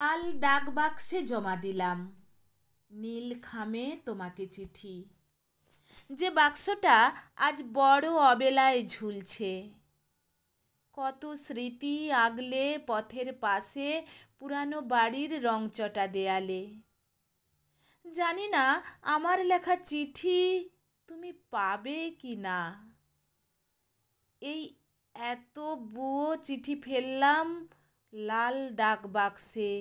আল ডাক বাক্সে জমা দিলাম নীল খামে তোমাকে চিঠি। যে বাক্সটা আজ বড় অবেলায় ঝুলছে, কত স্মৃতি আগলে পথের পাশে পুরানো বাড়ির রংচটা দেয়ালে। জানি না আমার লেখা চিঠি তুমি পাবে কি না। এই এত বুয়ো চিঠি ফেললাম লাল ডাক বাক্সে।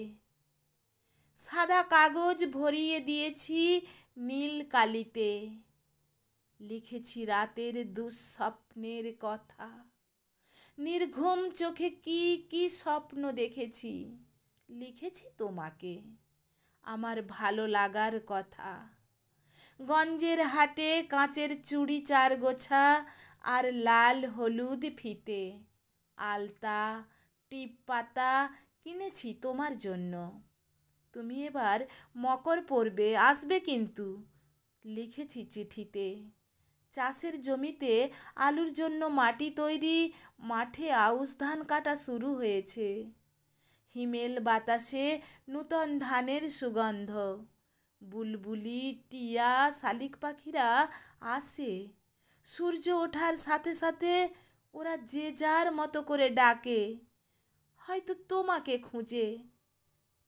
সাদা কাগজ ভরিয়ে দিয়েছি নীল কালিতে। লিখেছি রাতের দুঃস্বপ্নের কথা। নির্ঘুম চোখে কি কি স্বপ্ন দেখেছি। লিখেছি তোমাকে আমার ভালো লাগার কথা। গঞ্জের হাটে কাঁচের চুড়ি 4 গোছা আর লাল হলুদ ফিতে, আলতা, টিপ পাতা কিনেছি তোমার জন্য। তুমি এবার মকর পড়বে, আসবে কিন্তু। লিখেছি চিঠিতে। চাষের জমিতে আলুর জন্য মাটি তৈরি, মাঠে আউশ ধান কাটা শুরু হয়েছে। হিমেল বাতাসে নূতন ধানের সুগন্ধ। বুলবুলি, টিয়া, শালিক পাখিরা আসে। সূর্য ওঠার সাথে সাথে ওরা যে যার মতো করে ডাকে, হয়তো তোমাকে খুঁজে।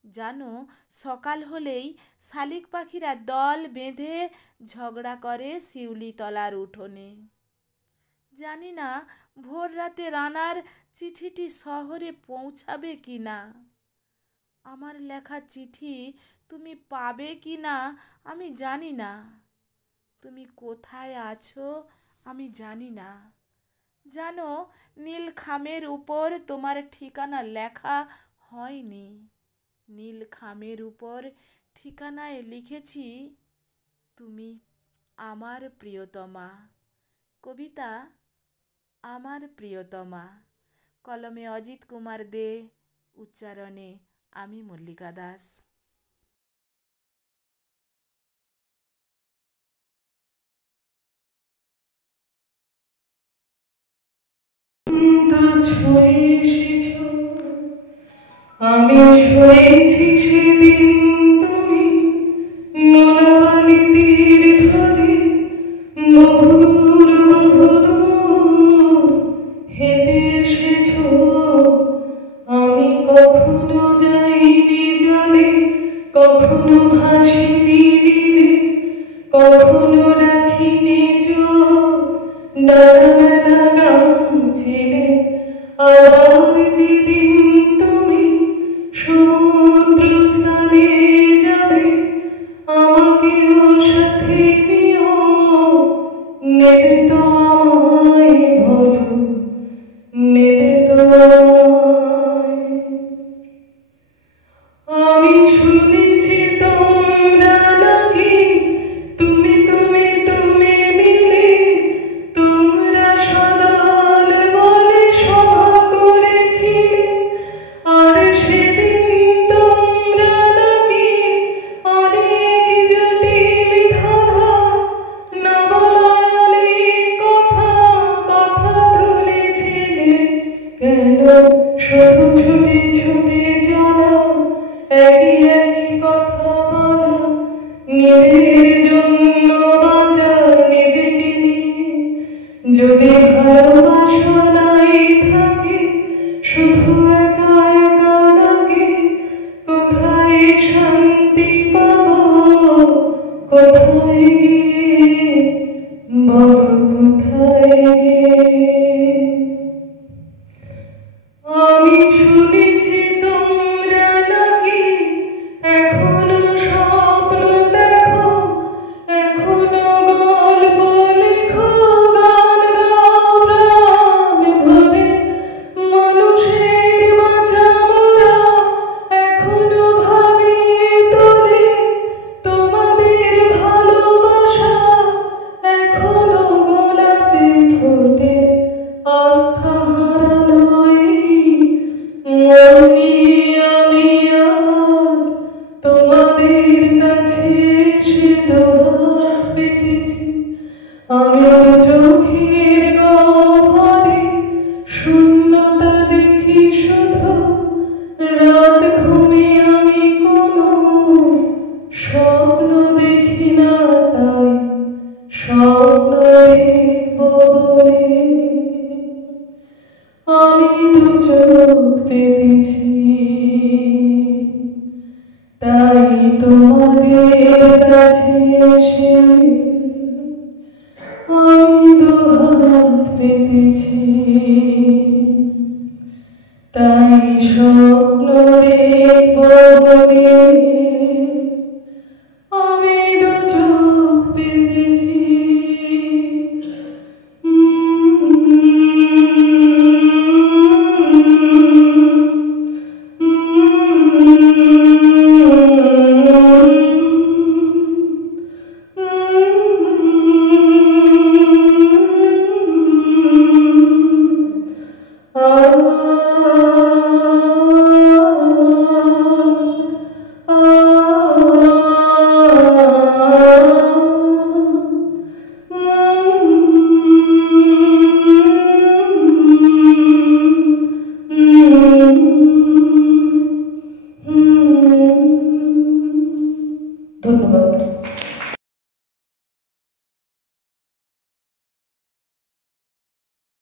জানো, সকাল হলেই শালিক পাখিরা দল বেঁধে ঝগড়া করে শিউলিতলার উঠোনে। জানি না ভোর রাতে রানার চিঠিটি শহরে পৌঁছাবে কি না। আমার লেখা চিঠি তুমি পাবে কি না আমি জানি না। তুমি কোথায় আছো আমি জানি না। জানো, নীল খামের উপর তোমার ঠিকানা লেখা হয়নি। নীল খামের উপর ঠিকানায় লিখেছি তুমি আমার প্রিয়তমা। কবিতা আমার প্রিয়তমা। কলমে অজিত কুমার দে, উচ্চারণে আমি মল্লিকা দাস। আমি ছুঁয়েছি সেদিন তুমি নোনাবালি তীর ধরে বহুদূর বহুদূর হেঁটে এসেছ। আমি কখনো যাইনি জলে, কখনো ভাসিনি নীলে, কখনো রাখিনি চোখ ডানা গান ছিলে। আবার যেদিন তুমি সমুদ্র স্নানে যাবে, আমাকেও সাথে নিও। নেবে তো আমায় বলো, নেবে তো আমায়। আমি শুনেছি তোমরা নাকি তুমি তুমি তুমি মিলে তোমরা সদল বলে সভা করেছিলে। আর সেদিন তোমরা নাকি অনেক জটিল ধাঁধা নবলায়নে কথা কথা তুলেছিলে। কেন শুধু ছুটে ছুটে চলা, একই একই কথা বলা, নিজের জন্য বাঁচা নিজেকে নিয়ে। যদি ভালোবাসা নাই থাকে, শুধু একা একা লাগে, কোথায় শান্তি পাবো, কোথায় গিয়ে বড়, কোথায় গিয়ে। আমি শুনেছি তোমরা নাকি এখনো স্বপ্ন দেখো, এখনো গল্প লেখো, গান গাও প্রাণ ভরে। মানুষের বাঁচা মরা এখনো ভাবিয়ে তোলে তোমাদের ভালোবাসা তাই তোমাদের কাছে এসে আমি দুহাত পেতেছি, তাই স্বপ্ন দেখব বলে আমি দু চোখ পেতেছি। ধন্যবাদ।